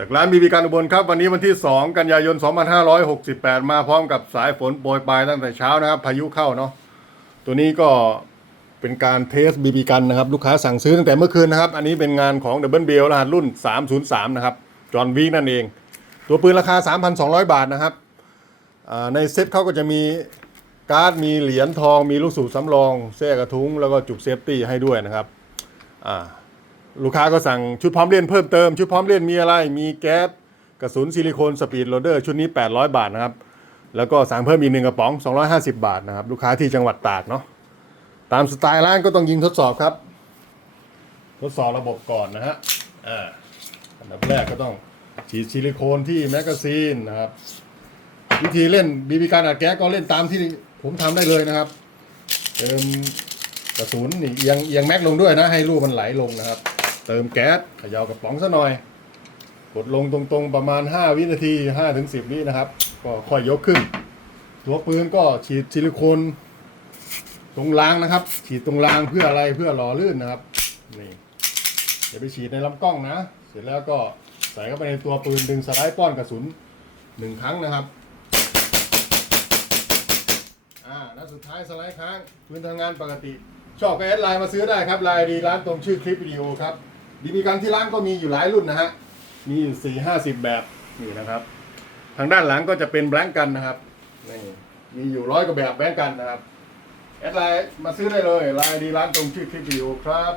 จากร้านบีบีการอุบลครับ วันนี้วันที่ 2 กันยายน 2568 มาพร้อมกับสายฝนโปรยปลายตั้งแต่เช้านะครับ พายุเข้าเนาะตัวนี้ก็เป็นการเทสบีบีกันนะครับ ลูกค้าสั่งซื้อตั้งแต่เมื่อคืนนะครับ อันนี้เป็นงานของ Double b บ l รหัสรุ่น 303 นะครับ จอห์นวีกนั่นเอง ตัวปืนราคา 3,200 บาทนะครับในเซ็ตเขาก็จะมีการ์ดมีเหรียญทองมีลูกสูบสำรองแส้กระทุ้งแล้วก็จุกเซฟตี้ให้ด้วยนะครับอ่า ลูกค้าก็สั่งชุดพร้อมเล่นเพิ่มเติม ชุดพร้อมเล่นมีอะไร มีแก๊สกระสุนซิลิโคนสปีดโรเดอร์ชุดนี้ 800 บาทนะครับ แล้วก็สั่งเพิ่มอีกหนึ่งกระป๋อง 250 บาทนะครับ ลูกค้าที่จังหวัดตากเนาะตามสไตล์ร้านก็ต้องยิงทดสอบครับ ทดสอบระบบก่อนนะฮะอ่าอันดับแรกก็ต้องฉีดซิลิโคนที่แมกกาซีนนะครับ วิธีเล่นบีบีการอัดแก๊สก็เล่นตามที่ผมทำได้เลยนะครับเติมกระสุนนี่เอียงเอียงแม็กลงด้วยนะ ให้ลูกมันไหลลงนะครับ เติมแก๊สเขย่ากระป๋องซะหน่อย กดลงตรงๆประมาณ 5 วินาที5ถึง10 วินะครับ ก็ค่อยยกขึ้น ตัวปืนก็ฉีดซิลิโคนตรงรางนะครับ ฉีดตรงรางเพื่ออะไรเพื่อหล่อลื่นนะครับนี่อย่าไปฉีดในลำกล้องนะ เสร็จแล้วก็ใส่เข้าไปในตัวปืนดึงสไลด์ป้อนกระสุนหนึ่งครั้งนะครับอ่าแล้วสุดท้ายสไลด์ค้างปืนทำงานปกติ ชอบก็แอดไลน์มาซื้อได้ครับไลน์ดีร้านตรงชื่อคลิปวิดีโอครับ ดีบีกันที่ร้านก็มีอยู่หลายรุ่นนะฮะ มีอยู่สี่ห้าสิบแบบนี่นะครับ ทางด้านหลังก็จะเป็นแบงกันนะครับนี่มีอยู่ร้อยกว่าแบบแบงกันนะครับ แอดไลน์มาซื้อได้เลยไลน์ดีร้านตรงชื่อคลิปวิดีโอครับ